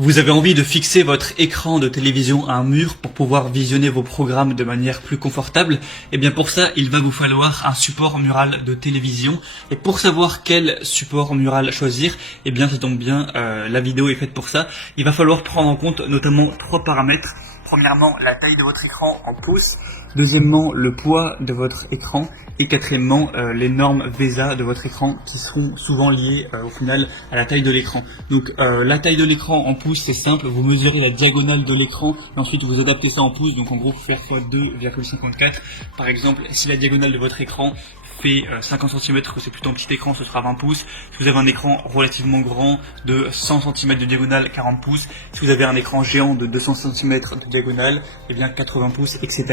Vous avez envie de fixer votre écran de télévision à un mur pour pouvoir visionner vos programmes de manière plus confortable. Et bien pour ça, il va vous falloir un support mural de télévision. Et pour savoir quel support mural choisir, eh bien ça tombe bien, la vidéo est faite pour ça. Il va falloir prendre en compte notamment trois paramètres. Premièrement, la taille de votre écran en pouces. Deuxièmement, le poids de votre écran. Et quatrièmement, les normes VESA de votre écran qui seront souvent liées au final à la taille de l'écran. Donc la taille de l'écran en pouces, c'est simple. Vous mesurez la diagonale de l'écran et ensuite vous adaptez ça en pouces. Donc en gros, faut faire x 2,54. Par exemple, si la diagonale de votre écran fait 50 cm, que c'est plutôt un petit écran, ce sera 20 pouces. Si vous avez un écran relativement grand de 100 cm de diagonale, 40 pouces. Si vous avez un écran géant de 200 cm de diagonale, eh bien 80 pouces, etc.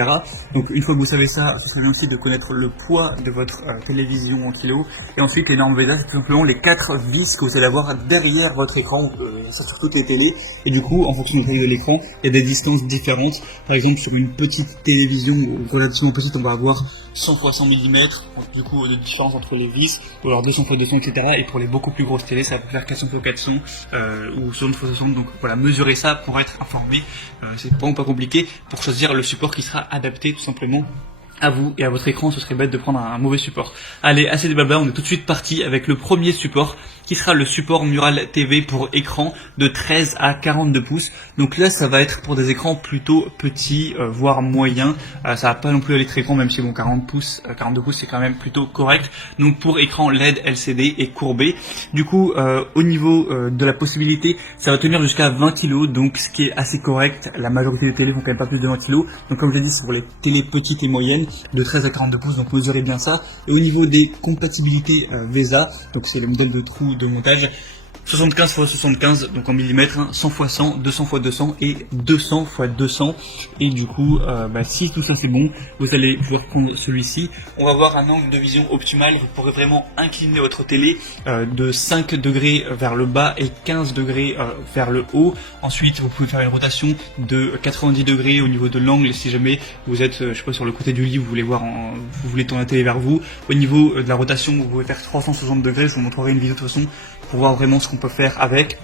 Donc une fois que vous savez ça, ce serait bien aussi de connaître le poids de votre télévision en kilos. Et ensuite les normes VESA, c'est tout simplement les 4 vis que vous allez avoir derrière votre écran, ça sur toutes les télés. Et du coup, en fonction de la taille de l'écran, il y a des distances différentes. Par exemple, sur une petite télévision relativement petite, on va avoir 100 x 100 mm, du coup de différence entre les vis, ou alors 200 x 200, etc. Et pour les beaucoup plus grosses télés, ça peut faire 400 x 400 ou 60 x 60. Donc voilà, mesurez ça pour être informé. C'est vraiment pas compliqué pour choisir le support qui sera adapté tout simplement à vous et à votre écran. Ce serait bête de prendre un mauvais support. Allez, assez de blabla, on est tout de suite parti avec le premier support qui sera le support Mural TV pour écran de 13 à 42 pouces. Donc là, ça va être pour des écrans plutôt petits, voire moyens. Ça va pas non plus aller très grand, même si bon, 40 pouces, 42 pouces, c'est quand même plutôt correct. Donc pour écran LED, LCD et courbé. Du coup, au niveau de la possibilité, ça va tenir jusqu'à 20 kg, donc ce qui est assez correct. La majorité des télés font quand même pas plus de 20 kg. Donc comme je l'ai dit, c'est pour les télés petites et moyennes de 13 à 42 pouces, donc mesurez bien ça. Et au niveau des compatibilités VESA, donc c'est le modèle de trou de montage, 75 x 75, donc en millimètres, 100 x 100, 200 x 200 et 200 x 200. Et du coup, si tout ça c'est bon, vous allez pouvoir prendre celui-ci. On va avoir un angle de vision optimal. Vous pourrez vraiment incliner votre télé de 5 degrés vers le bas et 15 degrés vers le haut. Ensuite, vous pouvez faire une rotation de 90 degrés au niveau de l'angle si jamais vous êtes, je sais pas, sur le côté du lit, vous voulez vous voulez tourner la télé vers vous. Au niveau de la rotation, vous pouvez faire 360 degrés. Je vous montrerai une vidéo de toute façon pour voir vraiment ce qu'on peut faire avec.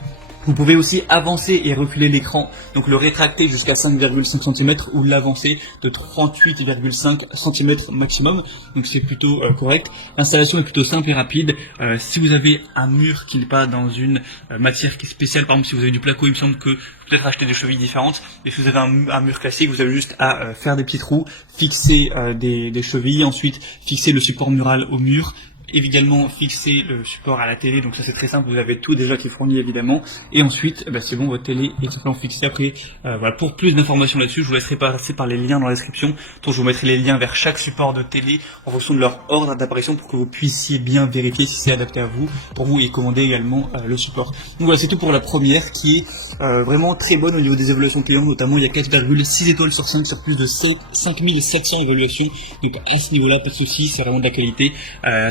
Vous pouvez aussi avancer et reculer l'écran, donc le rétracter jusqu'à 5,5 cm ou l'avancer de 38,5 cm maximum, donc c'est plutôt correct. L'installation est plutôt simple et rapide. Si vous avez un mur qui n'est pas dans une matière qui est spéciale, par exemple si vous avez du placo, il me semble que peut-être acheter des chevilles différentes. Et si vous avez un mur classique, vous avez juste à faire des petits trous, fixer des chevilles, ensuite fixer le support mural au mur, également fixer le support à la télé, donc ça c'est très simple, vous avez tout déjà qui est fourni évidemment, et ensuite c'est bon, votre télé est simplement fixée. Après voilà, pour plus d'informations là-dessus, je vous laisserai passer par les liens dans la description, donc je vous mettrai les liens vers chaque support de télé en fonction de leur ordre d'apparition pour que vous puissiez bien vérifier si c'est adapté à vous, pour vous, et commander également le support. Donc voilà, c'est tout pour la première qui est vraiment très bonne au niveau des évaluations clients, notamment il y a 4,6 étoiles sur 5 sur plus de 5700 évaluations, donc à ce niveau là pas de soucis, c'est vraiment de la qualité,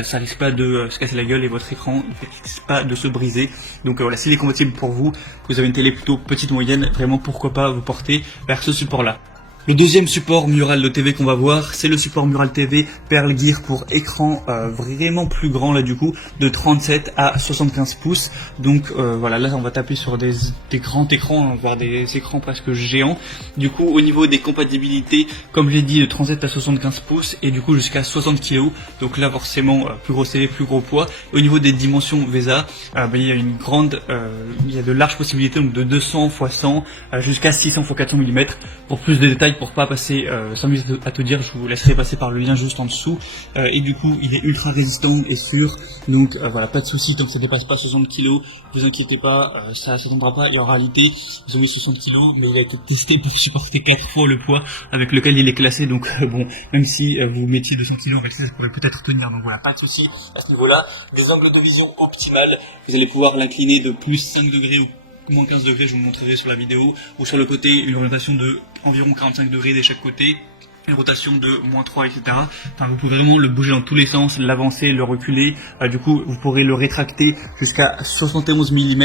ça risque pas de se casser la gueule et votre écran ne risque pas de se briser. Donc voilà, s'il est compatible pour vous, que vous avez une télé plutôt petite moyenne, vraiment pourquoi pas vous porter vers ce support là. Le deuxième support mural de TV qu'on va voir, c'est le support mural TV Pearl Gear pour écran vraiment plus grand là du coup, de 37 à 75 pouces. Donc voilà, là on va taper sur des grands écrans, voire des écrans presque géants. Du coup au niveau des compatibilités, comme j'ai dit, de 37 à 75 pouces et du coup jusqu'à 60 kg. Donc là forcément plus grosse télé, plus gros poids. Et au niveau des dimensions VESA, il y a il y a de larges possibilités, donc de 200 x 100 jusqu'à 600 x 400 mm. Pour plus de détails, pour pas passer 5 minutes à tout dire, je vous laisserai passer par le lien juste en dessous. Et du coup il est ultra résistant et sûr, donc voilà, pas de souci tant que ça dépasse pas 60 kg, vous inquiétez pas, ça tombera pas. Et en réalité ils ont mis 60 kg, mais il a été testé pour supporter 4 fois le poids avec lequel il est classé, donc bon, même si vous mettiez 200 kg avec ça pourrait peut-être tenir, donc voilà, pas de souci à ce niveau là. Les angles de vision optimales, vous allez pouvoir l'incliner de plus 5 degrés ou moins 15 degrés, je vous montrerai sur la vidéo, ou sur le côté une orientation de environ 45 degrés de chaque côté, une rotation de -3, etc. Enfin, vous pouvez vraiment le bouger dans tous les sens, l'avancer, le reculer. Du coup, vous pourrez le rétracter jusqu'à 71 mm,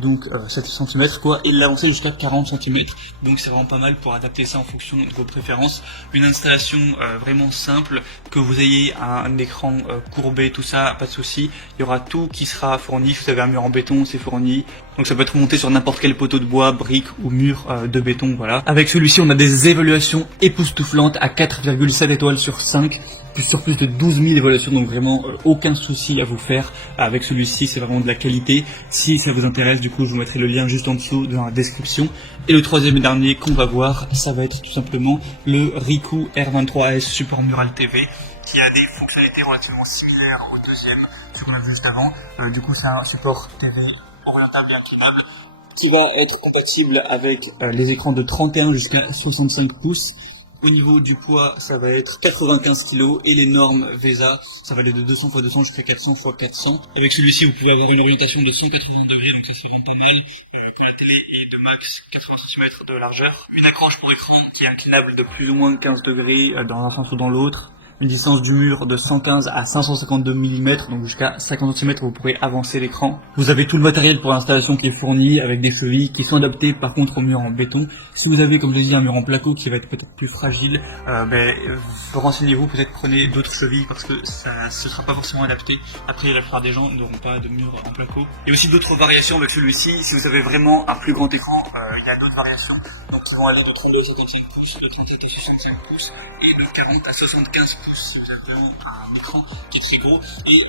donc 7 cm quoi, et l'avancer jusqu'à 40 cm. Donc c'est vraiment pas mal pour adapter ça en fonction de vos préférences. Une installation vraiment simple, que vous ayez un écran courbé, tout ça, pas de souci. Il y aura tout qui sera fourni. Si vous avez un mur en béton, c'est fourni. Donc ça peut être monté sur n'importe quel poteau de bois, brique ou mur de béton, voilà. Avec celui-ci, on a des évaluations époustouflantes à 4,7 étoiles sur 5, sur plus de 12 000 évaluations, donc vraiment aucun souci à vous faire. Avec celui-ci, c'est vraiment de la qualité. Si ça vous intéresse, du coup, je vous mettrai le lien juste en dessous dans la description. Et le troisième et dernier qu'on va voir, ça va être tout simplement le Ricoh R23S Support Mural TV, qui a des fonctionnalités relativement similaires au deuxième, sur le juste avant. Du coup, c'est un support TV orientable et inclinable qui va être compatible avec les écrans de 31 jusqu'à 65 pouces. Au niveau du poids, ça va être 95 kg et les normes VESA, ça va aller de 200 x 200 jusqu'à 400 x 400. Avec celui-ci, vous pouvez avoir une orientation de 180 degrés, donc ça c'est vraiment pas mal. La télé est de max 80 cm de largeur. Une accroche pour écran qui est inclinable de plus ou moins 15 degrés dans un sens ou dans l'autre. Une distance du mur de 115 à 552 mm, donc jusqu'à 50 cm, vous pourrez avancer l'écran. Vous avez tout le matériel pour l'installation qui est fourni, avec des chevilles qui sont adaptées par contre au mur en béton. Si vous avez, comme je l'ai dit, un mur en placo qui va être peut-être plus fragile, renseignez-vous, peut-être prenez d'autres chevilles parce que ça ce sera pas forcément adapté. Après, la plupart des gens n'auront pas de mur en placo. Il y a aussi d'autres variations avec celui-ci. Si vous avez vraiment un plus grand écran, il y a d'autres variations. Donc qui vont aller de 32 à 55 pouces, de 37 à 65 pouces et de 40 à 75 pouces si vous avez vraiment un écran qui est très gros. Et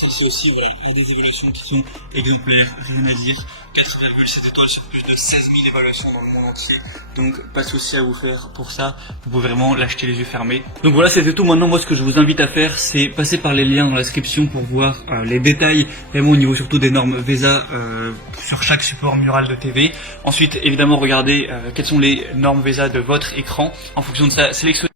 c'est aussi des évaluations qui sont exemplaires, je vais dire 4,7 étoiles sur plus de 16 000 évaluations dans le monde entier. Donc pas de souci à vous faire pour ça, vous pouvez vraiment l'acheter les yeux fermés. Donc voilà, c'était tout. Maintenant, moi ce que je vous invite à faire, c'est passer par les liens dans la description pour voir les détails, vraiment au niveau surtout des normes VESA sur chaque support mural de TV. Ensuite, évidemment, regardez quelles sont les normes VESA de votre écran. En fonction de ça, sélectionnez